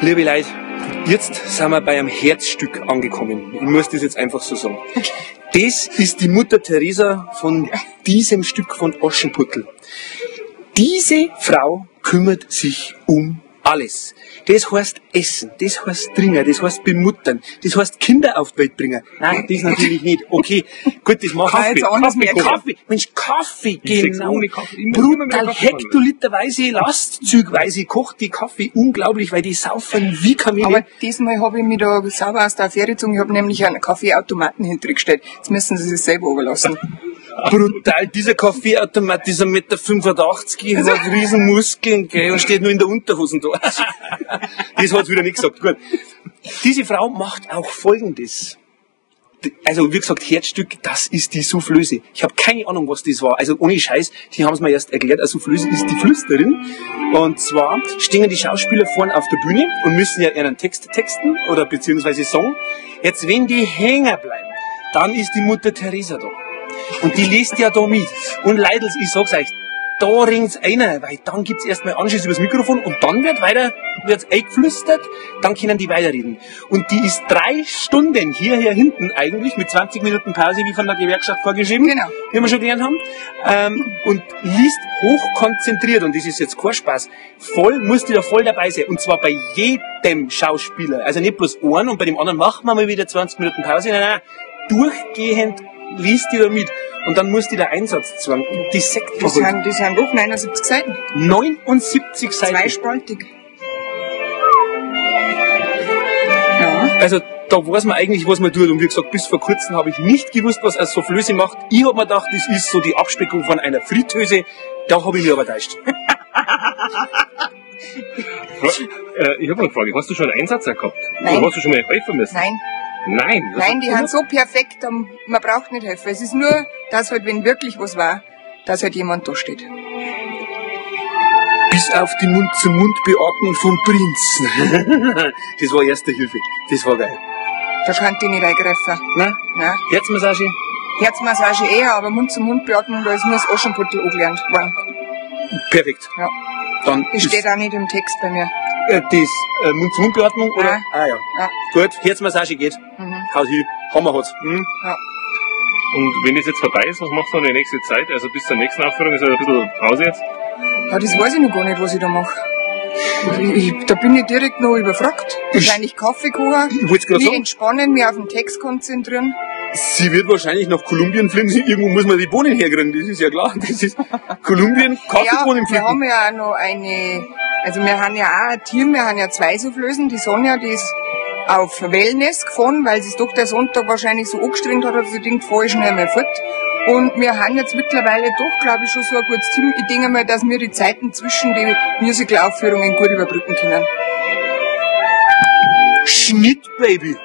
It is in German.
Liebe Leute, jetzt sind wir bei einem Herzstück angekommen. Ich muss das jetzt einfach so sagen. Das ist die Mutter Teresa von diesem Stück von Aschenputtel. Diese Frau kümmert sich um alles. Das heißt Essen, das heißt Trinken, das heißt Bemuttern, das heißt Kinder auf die Welt bringen. Nein, das natürlich nicht. Okay, gut, das macht Kaffee. Mensch, Kaffee, genau. Brutal hektoliterweise, lastzugweise kocht die Kaffee unglaublich, weil die saufen wie Kamele. Aber diesmal habe ich mich da sauber aus der Affäre gezogen. Ich habe nämlich einen Kaffeeautomaten hintergestellt. Jetzt müssen sie sich selber überlassen. Brutal, dieser Kaffeeautomat ist 1,85 m, hat riesen Muskeln, gell, und steht nur in der Unterhosen da. Das hat's wieder nicht gesagt. Gut. Diese Frau macht auch Folgendes. Also, wie gesagt, Herzstück, das ist die Soufflöse. Ich habe keine Ahnung, was das war. Also, ohne Scheiß, die haben es mir erst erklärt. Eine Soufflöse ist die Flüsterin. Und zwar stehen die Schauspieler vorne auf der Bühne und müssen ja ihren Text texten oder beziehungsweise Song. Jetzt, wenn die hängen bleiben, dann ist die Mutter Teresa da. Und die liest ja da mit. Und Leidl, ich sag's euch, da ringt's einer, weil dann gibt's erstmal Anschluss übers Mikrofon und dann wird's eingeflüstert, dann können die weiterreden. Und die ist 3 Stunden hierher hinten eigentlich, mit 20 Minuten Pause, wie von der Gewerkschaft vorgeschrieben, Genau. Wie wir schon gelernt haben, und liest hochkonzentriert, und das ist jetzt kein Spaß, muss die da voll dabei sein, und zwar bei jedem Schauspieler, also nicht bloß einen, und bei dem anderen machen wir mal wieder 20 Minuten Pause, nein, durchgehend liest die da mit. Und dann muss die der Einsatzzwang. Die Sekt das sind doch 79 Seiten. 79 Seiten. Zweispaltig. Ja. Also da weiß man eigentlich, was man tut. Und wie gesagt, bis vor kurzem habe ich nicht gewusst, was eine Soufflöse macht. Ich habe mir gedacht, das ist so die Abspeckung von einer Fritteuse. Da habe ich mich aber täuscht. Ich habe eine Frage. Hast du schon einen Einsatz gehabt? Nein. Oder hast du schon mal helfen müssen? Nein. Nein. Nein, die sind so perfekt, man braucht nicht helfen. Es ist nur, dass halt, wenn wirklich was war, dass halt jemand da steht. Bis auf die Mund-zu-Mund-Beatmung vom Prinz. Das war erste Hilfe. Das war geil. Da kann die nicht eingreifen. Nein? Nein. Herzmassage? Herzmassage eher, aber Mund-zu-Mund-Beatmung, da ist nur das Aschenputtel angelernt worden. Perfekt. Ja. Dann Das steht auch nicht im Text bei mir. Das Mund-zu-Mund-Beatmung, oder? Nein. Ah ja. Ja. Gut, Herzmassage geht. Haut hin. Hammer hat's. Ja. Und wenn das jetzt vorbei ist, was machst du dann die nächste Zeit? Also bis zur nächsten Aufführung ist ja ein bisschen Pause jetzt. Ja, das weiß ich noch gar nicht, was ich da mache. Da bin ich direkt noch überfragt. Wahrscheinlich Kaffee kochen, Ich wollt's grad mich sagen. entspannen, mich auf den Text konzentrieren. Sie wird wahrscheinlich nach Kolumbien fliegen. Irgendwo muss man die Bohnen herkriegen. Das ist ja klar. Das ist Kolumbien, Kaffeebohnen Ja, wir haben pflücken. ja auch noch also wir haben ja auch ein Team, wir haben ja 2 Soufflösen. Die Sonja, die ist auf Wellness gefahren, weil sie es doch der Sonntag wahrscheinlich so angestrengt hat, dass sie denkt, fahr ich schnell mal fort. Und wir haben jetzt mittlerweile doch, glaube ich, schon so ein gutes Team. Ich denke mal, dass wir die Zeiten zwischen den Musical-Aufführungen gut überbrücken können. Schnitt, Baby.